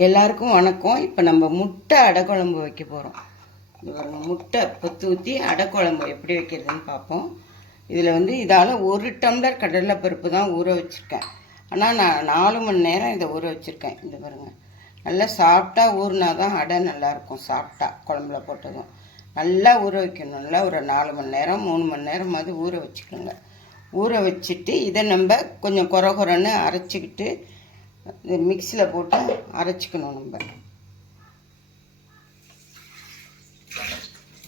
எல்லாருக்கும் வணக்கம். இப்போ நம்ம முட்டை அடை குழம்பு வைக்க போகிறோம். முட்டை பொத்து ஊற்றி அடை குழம்பு எப்படி வைக்கிறதுன்னு பார்ப்போம். இதில் இதால் 1 டம்ளர் கடலைப்பருப்பு தான் ஊற வச்சுருக்கேன். ஆனால் நான் 4 மணி நேரம் இதை ஊற வச்சுருக்கேன். இந்த பாருங்கள், நல்லா சாஃப்டாக ஊறினா தான் அடை நல்லாயிருக்கும். சாஃப்டாக குழம்புல போட்டதும் நல்லா ஊற வைக்கணும். நல்லா ஒரு 4 மணி நேரம் 3 மணி நேரமாவது ஊற வச்சுக்கோங்க. ஊற வச்சுட்டு இதை நம்ம கொஞ்சம் குறன்னு அரைச்சிக்கிட்டு மிக்சியில் போட்டு அரைச்சிக்கணும்.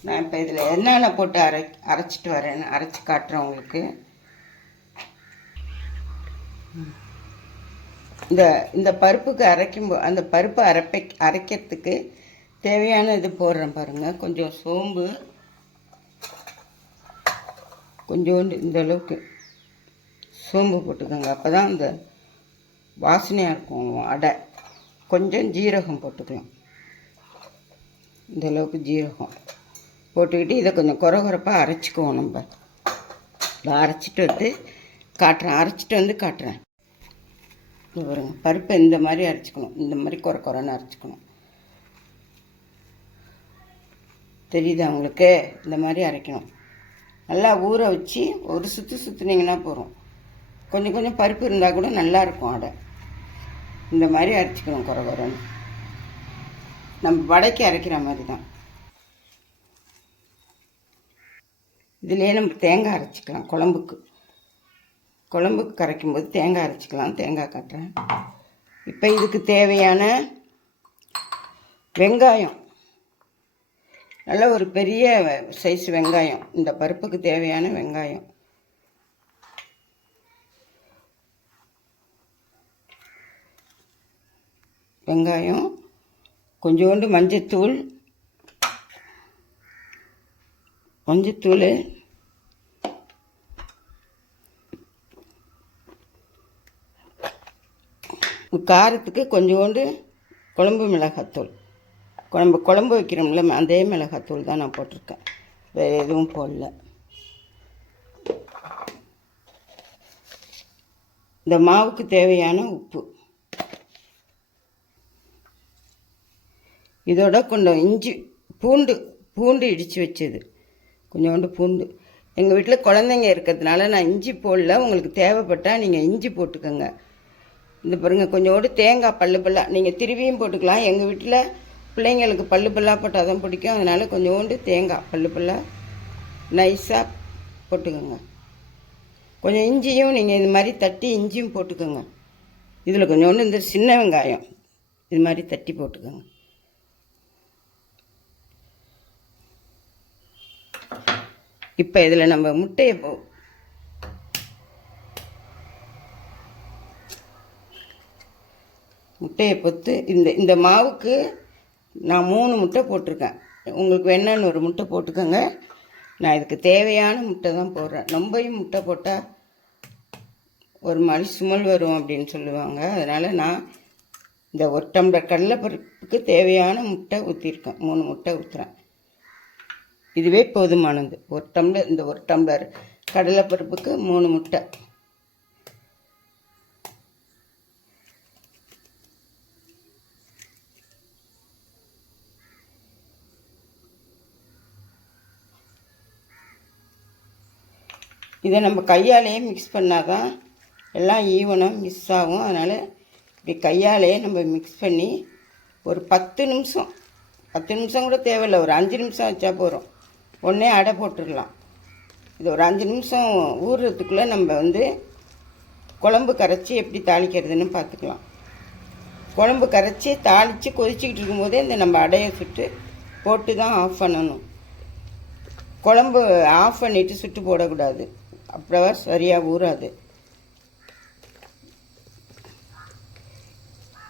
நான் இப்போ இதில் என்னென்ன போட்டு அரைச்சிட்டு வரேன்னு அரைச்சி காட்டுறேன் உங்களுக்கு. இந்த பருப்புக்கு அந்த பருப்பை அரைக்கிறதுக்கு தேவையான இது போடுறேன் பாருங்கள். கொஞ்சம் சோம்பு, கொஞ்சோண்டு இந்த அளவுக்கு சோம்பு போட்டுக்கோங்க. அப்போ தான் இந்த வாசனையாக இருக்கும் அடை. கொஞ்சம் ஜீரகம் போட்டுக்கலாம். இந்த அளவுக்கு ஜீரகம் போட்டுக்கிட்டு இதை கொஞ்சம் குறப்பாக அரைச்சிக்குவோம். நம்ம அரைச்சிட்டு காட்டுறேன். இது பாருங்க, பருப்பை இந்த மாதிரி அரைச்சிக்கணும். இந்த மாதிரி குறன்னு அரைச்சிக்கணும். தெரியுதா உங்களுக்கு? இந்த மாதிரி அரைக்கணும். நல்லா ஊற வச்சு ஒரு சுற்றினீங்கன்னா போதும். கொஞ்சம் பருப்பு இருந்தால் கூட நல்லாயிருக்கும் அடை. இந்த மாதிரி அரைச்சிக்கணும் குறன்னு. நம்ம வடைக்கு அரைக்கிற மாதிரி தான். இதிலே நம்ம தேங்காய் அரைச்சிக்கலாம். குழம்புக்கு கரைக்கும்போது தேங்காய் அரைச்சிக்கலாம். தேங்காய் காட்டுறேன். இப்போ இதுக்கு தேவையான வெங்காயம், நல்ல ஒரு பெரிய சைஸ் வெங்காயம். இந்த பருப்புக்கு தேவையான வெங்காயம். கொஞ்சோண்டு மஞ்சத்தூள், காரத்துக்கு கொஞ்சோண்டு குழம்பு மிளகாத்தூள். குழம்பு வைக்கிறோம்ல, அதே மிளகாத்தூள் தான் நான் போட்டிருக்கேன். வேறு எதுவும் போடல. இந்த மாவுக்கு தேவையான உப்பு. இதோட கொஞ்சம் இஞ்சி, பூண்டு இடித்து வச்சது, கொஞ்சோண்டு பூண்டு. எங்கள் வீட்டில் குழந்தைங்க இருக்கிறதுனால நான் இஞ்சி போடல. உங்களுக்கு தேவைப்பட்டால் நீங்கள் இஞ்சி போட்டுக்கோங்க. இந்த பாருங்கள், கொஞ்சோண்டு தேங்காய் பல்லாக நீங்கள் திருவியும் போட்டுக்கலாம். எங்கள் வீட்டில் பிள்ளைங்களுக்கு பல்லாக போட்டால் தான் பிடிக்கும். அதனால் கொஞ்சோண்டு தேங்காய் பல்லாக நைஸாக போட்டுக்கோங்க. கொஞ்சம் இஞ்சியும் நீங்கள் இது மாதிரி தட்டி இஞ்சியும் போட்டுக்கோங்க. இதில் கொஞ்சோண்டு இந்த சின்ன வெங்காயம் இது மாதிரி தட்டி போட்டுக்கோங்க. இப்போ இதில் நம்ம முட்டையை பொத்து இந்த மாவுக்கு நான் 3 முட்டை போட்டிருக்கேன். உங்களுக்கு வேணான்னு ஒரு முட்டை போட்டுக்கோங்க. நான் இதுக்கு தேவையான முட்டை தான் போடுறேன். ரொம்பவும் முட்டை போட்டால் ஒரு மாதிரி சுமல் வரும் அப்படின்னு சொல்லுவாங்க. அதனால் நான் இந்த 1 டம்ளர் கடலைப்பருப்புக்கு தேவையான முட்டை ஊற்றிருக்கேன். 3 முட்டை ஊற்றுறேன். இதுவே போதுமானது. 1 டம்ளர் கடலைப்பருப்புக்கு 3 முட்டை. இதை நம்ம கையாலேயே மிக்ஸ் பண்ணால் தான் எல்லாம் ஈவனாக மிக்ஸ் ஆகும். அதனால் இப்படி கையாலேயே நம்ம மிக்ஸ் பண்ணி ஒரு 10 நிமிஷம் கூட தேவையில்லை. ஒரு 5 நிமிஷம் வச்சா போகிறோம். உடனே அடை போட்டுடலாம். இது ஒரு 5 நிமிஷம் ஊறுறதுக்குள்ளே நம்ம குழம்பு கரைச்சி எப்படி தாளிக்கிறதுன்னு பார்த்துக்கலாம். குழம்பு கரைச்சி தாளித்து கொதிச்சிக்கிட்டு இருக்கும்போதே நம்ம அடையை சுட்டு போட்டு தான் ஆஃப் பண்ணணும். குழம்பு ஆஃப் பண்ணிவிட்டு சுட்டு போடக்கூடாது. அப்புறம் சரியாக ஊறாது.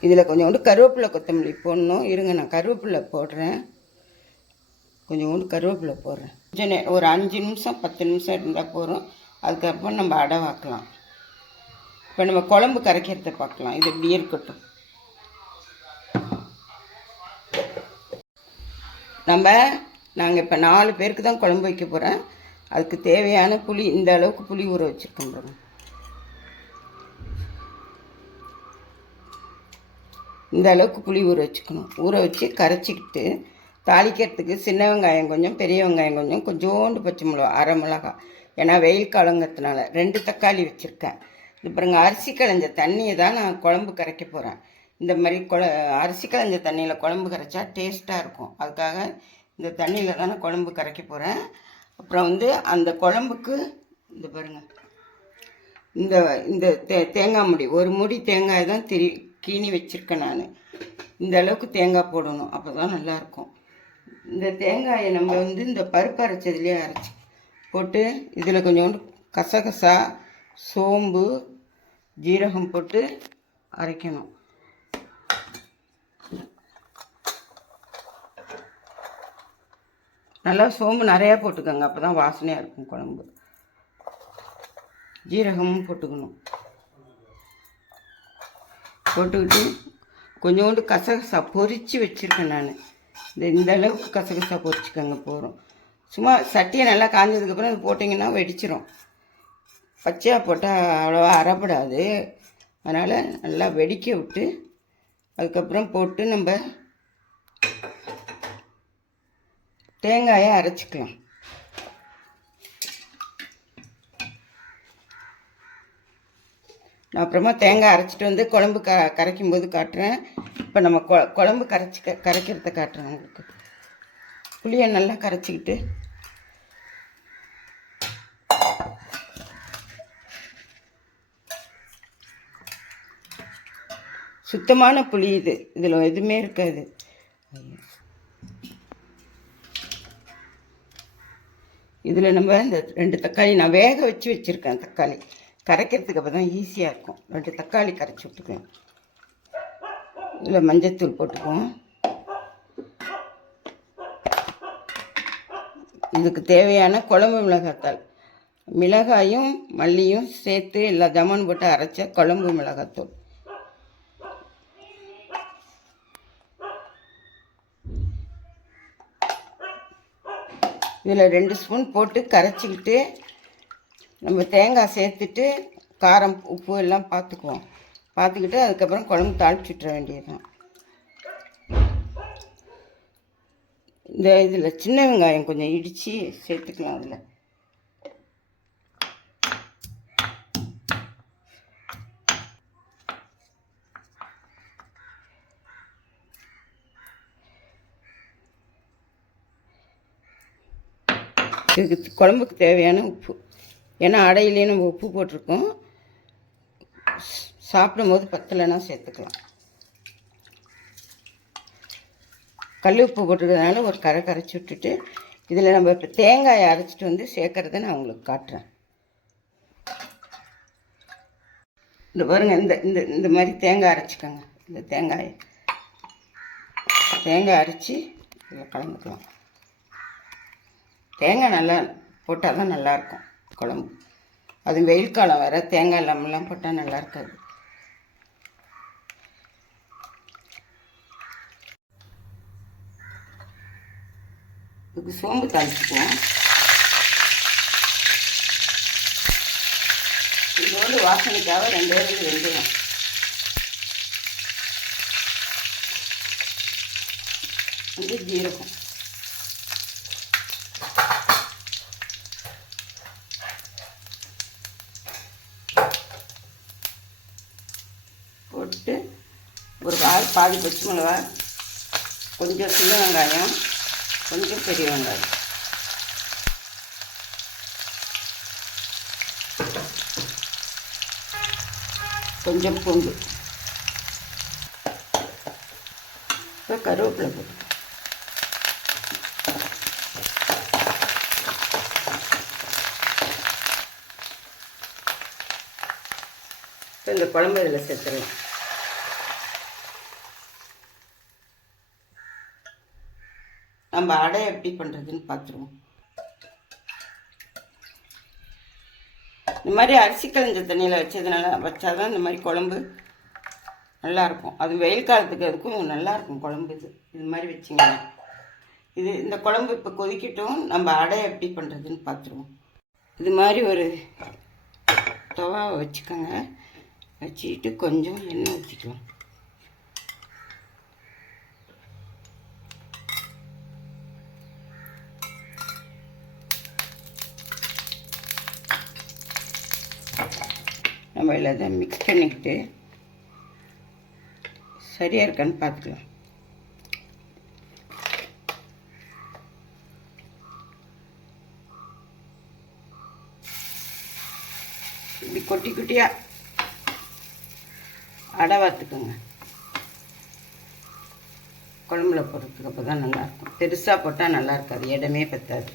இதில் கொஞ்சோண்டு கருவேப்பிலை கொத்தமல்லி போடணும். இருங்க, நான் கருவேப்பிலை போடுறேன். கொஞ்சோண்டு கருவேப்பிலை போடுறேன். கொஞ்சம் ஒரு 5 நிமிஷம் 10 நிமிஷம் இருந்தால் போதும். அதுக்கப்புறம் நம்ம அடை வாக்கலாம். இப்போ நம்ம குழம்பு கரைக்கிறத பார்க்கலாம். இது இப்படியே இருக்கட்டும். நாங்கள் இப்போ 4 பேருக்கு தான் குழம்பு வைக்க போகிறேன். அதுக்கு தேவையான புளி, இந்த அளவுக்கு புளி ஊற வச்சுருக்கேன் பாருங்க. இந்த அளவுக்கு புளி ஊற வச்சுக்கணும். ஊற வச்சு கரைச்சிக்கிட்டு தாளிக்கிறதுக்கு சின்ன வெங்காயம் கொஞ்சம், பெரிய வெங்காயம் கொஞ்சம், கொஞ்சோண்டு பச்சை மிளகா, அரை மிளகா. ஏன்னா வெயில் காலங்கிறதுனால 2 தக்காளி வச்சுருக்கேன். இது பாருங்க, அரிசி களைஞ்ச தண்ணியை தான் நான் குழம்பு கரைக்க போகிறேன். இந்த மாதிரி அரிசி களைஞ்ச தண்ணியில் குழம்பு கரைச்சா டேஸ்ட்டாக இருக்கும். அதுக்காக இந்த தண்ணியில் தான் நான் குழம்பு கரைக்க போகிறேன். அப்புறம் வந்து அந்த குழம்புக்கு இந்த பாருங்கள், இந்த இந்த தேங்காய் மூடி, ஒரு மூடி தேங்காய் தான் கீனி வச்சுருக்கேன் நான். இந்த அளவுக்கு தேங்காய் போடணும், அப்போ தான் நல்லாயிருக்கும். இந்த தேங்காயை நம்ம வந்து இந்த பருப்பு அரைச்சதுலேயே அரைச்சி போட்டு இதில் கொஞ்சோண்டு கசகசா, சோம்பு, ஜீரகம் போட்டு அரைக்கணும். நல்லா சோம்பு நிறையா போட்டுக்கோங்க, அப்போ தான் வாசனையாக இருக்கும் குழம்பு. ஜீரகமும் போட்டுக்கணும். போட்டுக்கிட்டு கொஞ்சோண்டு கசகசா பொரித்து வச்சுருக்கேன் நான். இந்த அளவுக்கு கசகசா பொரிச்சுக்கோங்க போகிறோம். சும்மா சட்டியை நல்லா காஞ்சதுக்கப்புறம் அது போட்டிங்கன்னா வெடிச்சிரும். பச்சையாக போட்டால் அவ்வளோவா அரைப்படாது. அதனால் நல்லா வெடிக்க விட்டு அதுக்கப்புறம் போட்டு நம்ம தேங்காயை அரைச்சிக்கலாம். நான் அப்புறமா தேங்காய் அரைச்சிட்டு வந்து குழம்பு கரைக்கும் போது காட்டுறேன். இப்போ நம்ம குழம்பு கரைக்கிறத காட்டுறேன் உங்களுக்கு. புளியை நல்லா கரைச்சிக்கிட்டு சுத்தமான புளி இது, இதில் எதுவுமே இருக்காது. இதில் நம்ம இந்த 2 தக்காளி நான் வேக வச்சு வச்சுருக்கேன். தக்காளி கரைக்கிறதுக்கு அப்போ தான் ஈஸியாக இருக்கும். 2 தக்காளி கரைச்சி விட்டுக்குவோம். இதில் மஞ்சத்தூள் போட்டுக்குவோம். இதுக்கு தேவையான குழம்பு மிளகாய்த்தூள், மிளகாயும் மல்லியும் சேர்த்து எல்லா ஜாமான் போட்டு அரைச்ச குழம்பு மிளகாய்த்தூள். இதில் 2 ஸ்பூன் போட்டு கரைச்சிக்கிட்டு நம்ம தேங்காய் சேர்த்துட்டு காரம் உப்பு எல்லாம் பார்த்துக்கிட்டு அதுக்கப்புறம் குழம்பு தாளிச்சுட்ற வேண்டியது தான். இந்த இதில் சின்ன வெங்காயம் கொஞ்சம் இடித்து சேர்த்துக்கலாம். அதில் இதுக்கு குழம்புக்கு தேவையான உப்பு, ஏன்னா அடையிலே நம்ம உப்பு போட்டிருக்கோம். சாப்பிடும்போது பத்தலைன்னா சேர்த்துக்கலாம். கல் உப்பு போட்டிருக்கிறதுனால ஒரு கரைச்சி விட்டுட்டு இதில் நம்ம இப்போ தேங்காயை அரைச்சிட்டு வந்து சேர்க்குறத நான் உங்களுக்கு காட்டுறேன். இந்த பாருங்கள், இந்த இந்த இந்த மாதிரி தேங்காய் அரைச்சிக்கோங்க. இந்த தேங்காய் அரைச்சி இதில் கலந்துக்கலாம். தேங்காய் நல்லா போட்டால் தான் நல்லாயிருக்கும் குழம்பு. அது வெயில் காலம் வேறு, தேங்காய் இல்லாமலாம் போட்டால் நல்லா இருக்காது. இதுக்கு சோம்பு தாளிச்சுக்குவோம். இதோடு வாசனைக்காக 2 வெந்தயம், இது ஜீரகம், போட்டு ஒரு பாதி பச்சை மிளகா, கொஞ்சம் சின்ன வெங்காயம், கொஞ்சம் பெரிய வெங்காயம், கொஞ்சம் பூண்டு, இப்போ கருவேப்பிலை போட்டு இந்த குழம்பு இதில் சேர்த்துடலாம். நம்ம அடை எப்படி பண்ணுறதுன்னு பார்த்துருவோம். இந்த மாதிரி அரிசி களைஞ்ச தண்ணியில் வச்சாதான் இந்த மாதிரி குழம்பு நல்லாயிருக்கும். அது வெயில் காலத்துக்கு அதுக்கும் நல்லாயிருக்கும் குழம்பு. இது மாதிரி வச்சிங்கன்னா இந்த குழம்பு இப்போ கொதிக்கட்டும். நம்ம அடை எப்படி பண்ணுறதுன்னு பார்த்துருவோம். இது மாதிரி ஒரு தவாவை வச்சுக்கோங்க. வச்சுக்கிட்டு கொஞ்சம் எண்ணெய் ஊற்றிக்கலாம். நம்ம எல்லாத்தையும் மிக்ஸ் பண்ணிக்கிட்டு சரியாக இருக்கான்னு பார்த்துக்கலாம். இப்படி குட்டி குட்டியாக அடை வாத்துக்குங்க. குழம்புல போடுறதுக்கு அப்போ தான் நல்லாயிருக்கும். பெருசாக போட்டால் நல்லா இருக்காது, இடமே பத்தாது.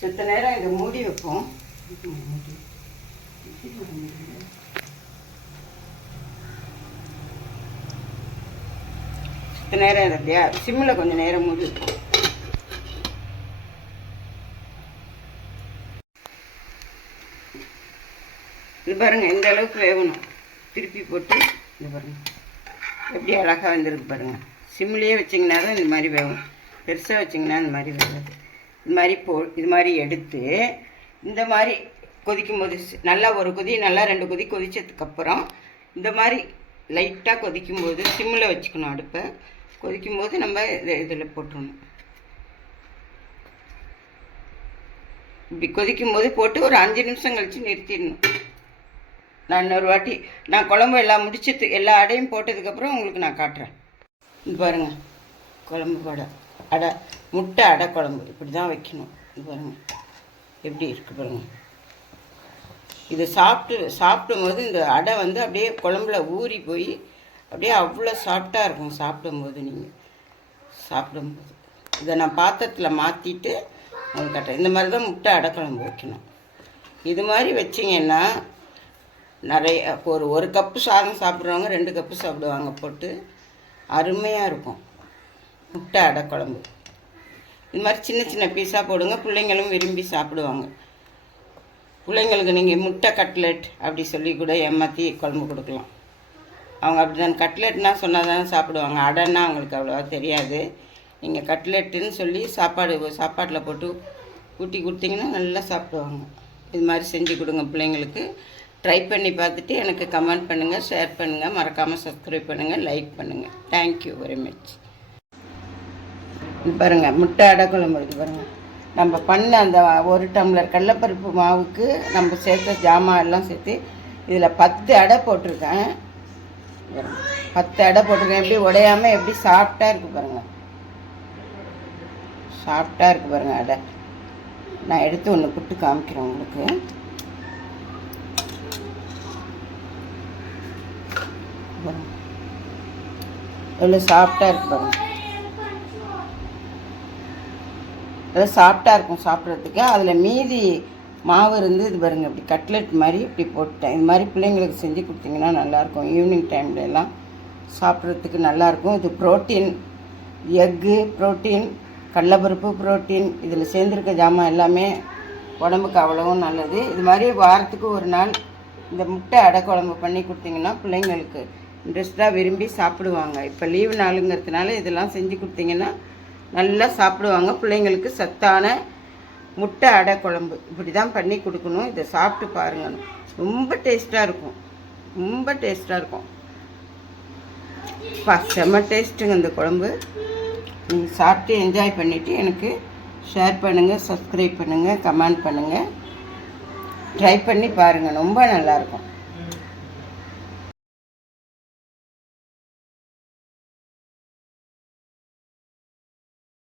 சித்த நேரம் இதை மூடி வைப்போம். சித்த நேரம் இதை அப்படியா சிம்மில் கொஞ்சம் நேரம் மூடி வைப்போம். இது பாருங்கள், இந்த அளவுக்கு வேகணும். திருப்பி போட்டு இது பாருங்கள் எப்படி அழகாக வந்துருக்கு பாருங்கள். சிம்லேயே வச்சிங்கன்னா தான் இந்த மாதிரி வேகும். பெருசாக வச்சிங்கன்னா இந்த மாதிரி வேகாது. இது மாதிரி எடுத்து இந்த மாதிரி கொதிக்கும் போது நல்லா ஒரு கொதி, நல்லா 2 கொதி கொதித்ததுக்கப்புறம் இந்த மாதிரி லைட்டாக கொதிக்கும்போது சிம்மில் வச்சுக்கணும் அடுப்பை. கொதிக்கும்போது நம்ம இதில் போட்டுடணும். இப்படி கொதிக்கும்போது போட்டு ஒரு 5 நிமிஷம் கழித்து நிறுத்திடணும். நான் இன்னொரு வாட்டி குழம்பு எல்லாம் முடிச்சிட்டு எல்லா அடையும் போட்டதுக்கப்புறம் உங்களுக்கு நான் காட்டுறேன். இது பாருங்கள், குழம்பு அடை முட்டை அடை குழம்பு இப்படி தான் வைக்கணும். இது பாருங்கள் எப்படி இருக்குது பாருங்கள். இது சாப்பிடும்போது இந்த அடை வந்து அப்படியே குழம்புல ஊறி போய் அப்படியே அவ்வளோ சாஃப்டாக இருக்கும். நீங்கள் சாப்பிடும்போது இதை நான் பாத்திரத்தில் மாற்றிட்டு உங்களுக்கு காட்டுறேன். இந்த மாதிரி தான் முட்டை அடை குழம்பு வைக்கணும். இது மாதிரி வச்சிங்கன்னா நிறைய ஒரு கப்பு சாதம் சாப்பிட்றவங்க 2 கப்பு சாப்பிடுவாங்க போட்டு. அருமையாக இருக்கும் முட்டை அடை குழம்பு. இது மாதிரி சின்ன சின்ன பீஸாக போடுங்க, பிள்ளைங்களும் விரும்பி சாப்பிடுவாங்க. பிள்ளைங்களுக்கு நீங்கள் முட்டை கட்லெட் அப்படி சொல்லி கூட ஏமாற்றி குழம்பு கொடுக்கலாம். அவங்க அப்படி தான் கட்லெட்னா சொன்னால் தானே சாப்பிடுவாங்க. அடைன்னா அவங்களுக்கு அவ்வளோவா தெரியாது. நீங்கள் கட்லெட்டுன்னு சொல்லி சாப்பாட்டில் போட்டு ஊட்டி கொடுத்தீங்கன்னா நல்லா சாப்பிடுவாங்க. இது மாதிரி செஞ்சு கொடுங்க பிள்ளைங்களுக்கு. ட்ரை பண்ணி பார்த்துட்டு எனக்கு கமெண்ட் பண்ணுங்கள், ஷேர் பண்ணுங்கள், மறக்காமல் சப்ஸ்கிரைப் பண்ணுங்கள், லைக் பண்ணுங்கள். Thank you very much. இது பாருங்கள் முட்டை அடை குழம்பு. இது பாருங்கள், நம்ம பண்ண அந்த 1 டம்ளர் கடலைப்பருப்பு மாவுக்கு நம்ம சேர்த்த ஜாமான் எல்லாம் சேர்த்து இதில் 10 அடை போட்டிருக்கேன். 10 அடை போட்டிருக்கேன். எப்படி உடையாமல் எப்படி சாஃப்டாக இருக்குது பாருங்கள். சாஃப்டாக இருக்குது பாருங்கள் அடை. நான் எடுத்து ஒன்று புட்டு காமிக்கிறேன் உங்களுக்கு. எவ்வளோ சாஃப்டாக இருக்குது பாருங்கள். எல்லாம் சாஃப்டாக இருக்கும் சாப்பிட்றதுக்கு. அதில் மீதி மாவு இருந்து இது பாருங்கள் இப்படி கட்லெட் மாதிரி இப்படி போட்டேன். இது மாதிரி பிள்ளைங்களுக்கு செஞ்சு கொடுத்தீங்கன்னா நல்லாயிருக்கும். ஈவினிங் டைமில் எல்லாம் சாப்பிட்றதுக்கு நல்லாயிருக்கும். இது ப்ரோட்டீன், எக்கு ப்ரோட்டீன், கடலைப்பருப்பு ப்ரோட்டீன், இதில் சேர்ந்துருக்க ஜாமான் எல்லாமே உடம்புக்கு அவ்வளவும் நல்லது. இது மாதிரி வாரத்துக்கு ஒரு நாள் இந்த முட்டை அடை குழம்பு பண்ணி கொடுத்தீங்கன்னா பிள்ளைங்களுக்கு இன்ட்ரெஸ்ட்டாக விரும்பி சாப்பிடுவாங்க. இப்போ லீவு நாளுங்கிறதுனால இதெல்லாம் செஞ்சு கொடுத்தீங்கன்னா நல்லா சாப்பிடுவாங்க. பிள்ளைங்களுக்கு சத்தான முட்டை அடை குழம்பு இப்படி தான் பண்ணி கொடுக்கணும். இதை சாப்பிட்டு பாருங்கள், ரொம்ப டேஸ்ட்டாக இருக்கும். ரொம்ப டேஸ்ட்டாக இருக்கும். செம்ம டேஸ்ட்டுங்க இந்த குழம்பு. நீங்கள் சாப்பிட்டு என்ஜாய் பண்ணிவிட்டு எனக்கு ஷேர் பண்ணுங்கள், சப்ஸ்கிரைப் பண்ணுங்கள், கமெண்ட் பண்ணுங்கள். ட்ரை பண்ணி பாருங்கள், ரொம்ப நல்லாயிருக்கும்.